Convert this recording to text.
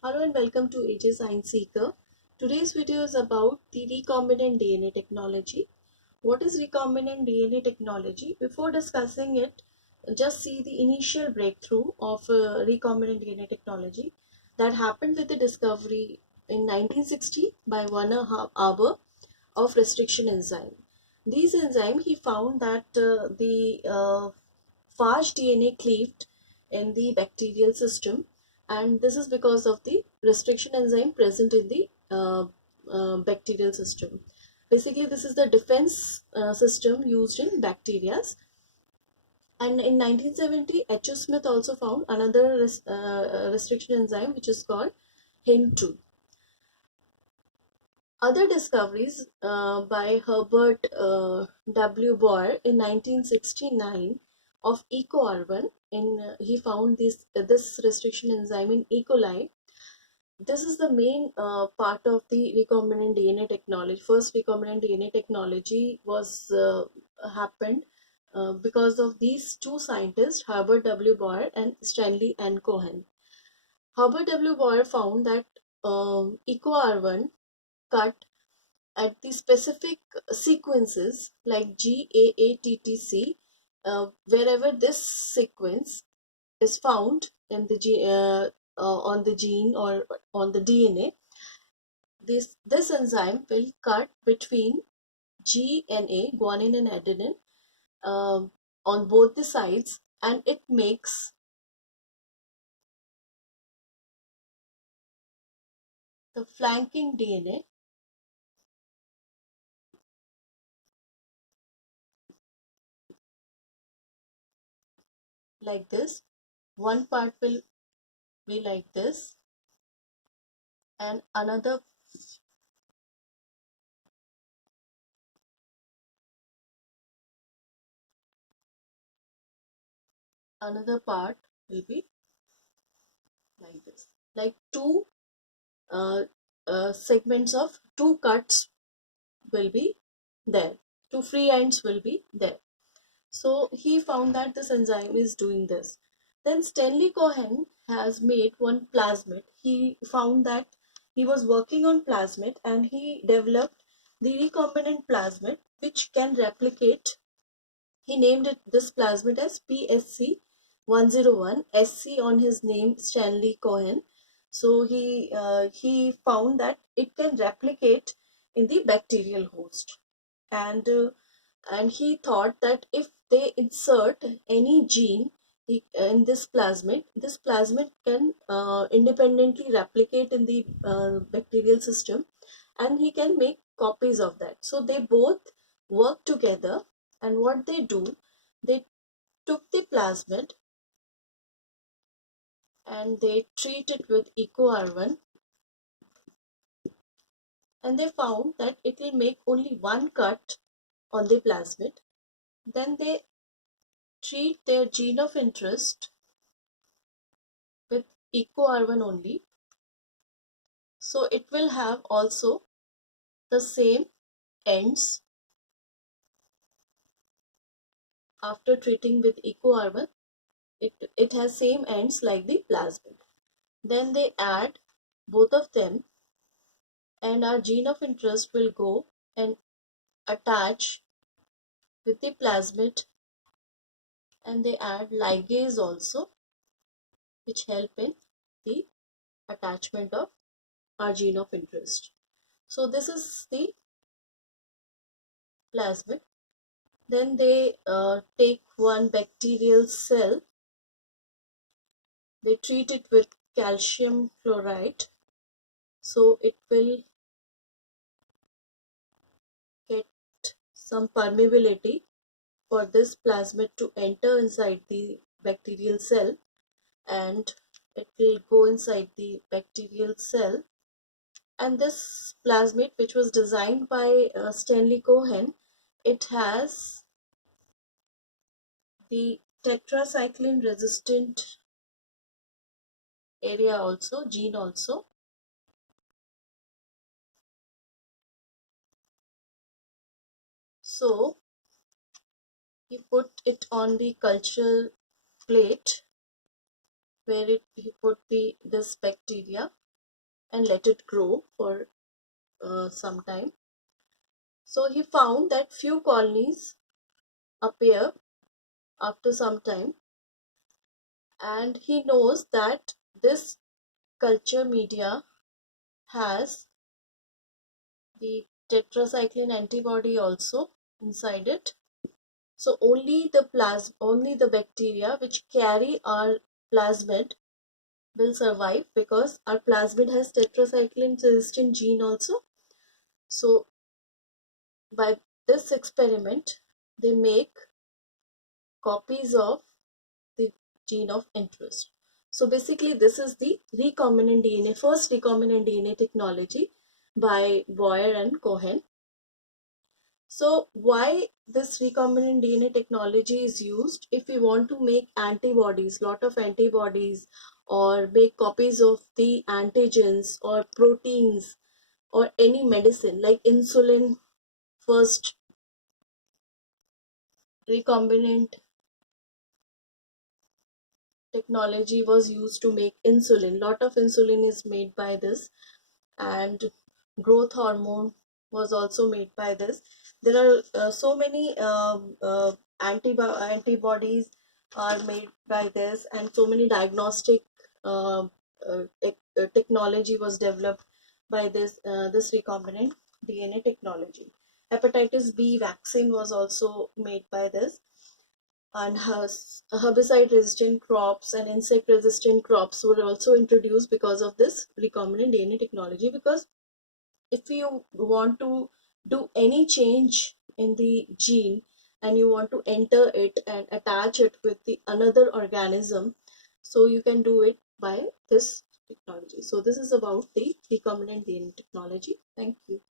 Hello and welcome to AJ Science Seeker. Today's video is about the recombinant DNA technology. What is recombinant DNA technology? Before discussing it, just see the initial breakthrough of recombinant DNA technology that happened with the discovery in 1960 by Werner Haber of restriction enzyme. These enzyme he found that the fast DNA cleaved in the bacterial system, and this is because of the restriction enzyme present in the bacterial system. Basically, this is the defense system used in bacteria. And in 1970, H.O. Smith also found another restriction enzyme which is called HIN2. Other discoveries by Herbert W. Boyer in 1969 of EcoR1, he found this restriction enzyme in E. coli. This is the main part of the recombinant DNA technology. First recombinant DNA technology was happened because of these two scientists, Herbert W. Boyer and Stanley N. Cohen. Herbert W. Boyer found that EcoR1 cut at the specific sequences like GAATTC, wherever this sequence is found in on the gene or on the DNA, this enzyme will cut between GNA, guanine and adenine, on both the sides, and it makes the flanking DNA like this. One part will be like this, and another part will be like this, like two uh, segments of two cuts will be there, two free ends will be there. So he found that this enzyme is doing this. Then Stanley Cohen has made one plasmid. He found that he was working on plasmid and he developed the recombinant plasmid which can replicate. He named it this plasmid as PSC 101, SC on his name Stanley Cohen. So he found that it can replicate in the bacterial host, and he thought that if they insert any gene in this plasmid can independently replicate in the bacterial system, and he can make copies of that. So they both work together, and what they do, they took the plasmid and they treat it with EcoR1, and they found that it will make only one cut on the plasmid. Then they treat their gene of interest with EcoR1 only, so it will have also the same ends. After treating with EcoR1, it has same ends like the plasmid. Then they add both of them, and our gene of interest will go and attach with the plasmid, and they add ligase also, which help in the attachment of our gene of interest. So this is the plasmid. Then they take one bacterial cell, they treat it with calcium chloride, so it will get some permeability for this plasmid to enter inside the bacterial cell, and it will go inside the bacterial cell. And this plasmid, which was designed by Stanley Cohen, it has the tetracycline resistant area also, gene also. So he put it on the culture plate where he put this bacteria, and let it grow for some time. So he found that few colonies appear after some time, and he knows that this culture media has the tetracycline antibody also inside it. So only the bacteria which carry our plasmid will survive, because our plasmid has tetracycline resistant gene also. So by this experiment, they make copies of the gene of interest. So basically this is the recombinant DNA, first recombinant DNA technology by Boyer and Cohen. So why this recombinant DNA technology is used? If we want to make antibodies, lot of antibodies, or make copies of the antigens or proteins or any medicine like insulin, first recombinant technology was used to make insulin. Lot of insulin is made by this, and growth hormone was also made by this. There are so many antibodies are made by this, and so many diagnostic technology was developed by this recombinant DNA technology. Hepatitis B vaccine was also made by this, and herbicide resistant crops and insect resistant crops were also introduced because of this recombinant DNA technology. Because if you want to do any change in the gene and you want to enter it and attach it with the another organism, so you can do it by this technology. So this is about the recombinant DNA technology. Thank you.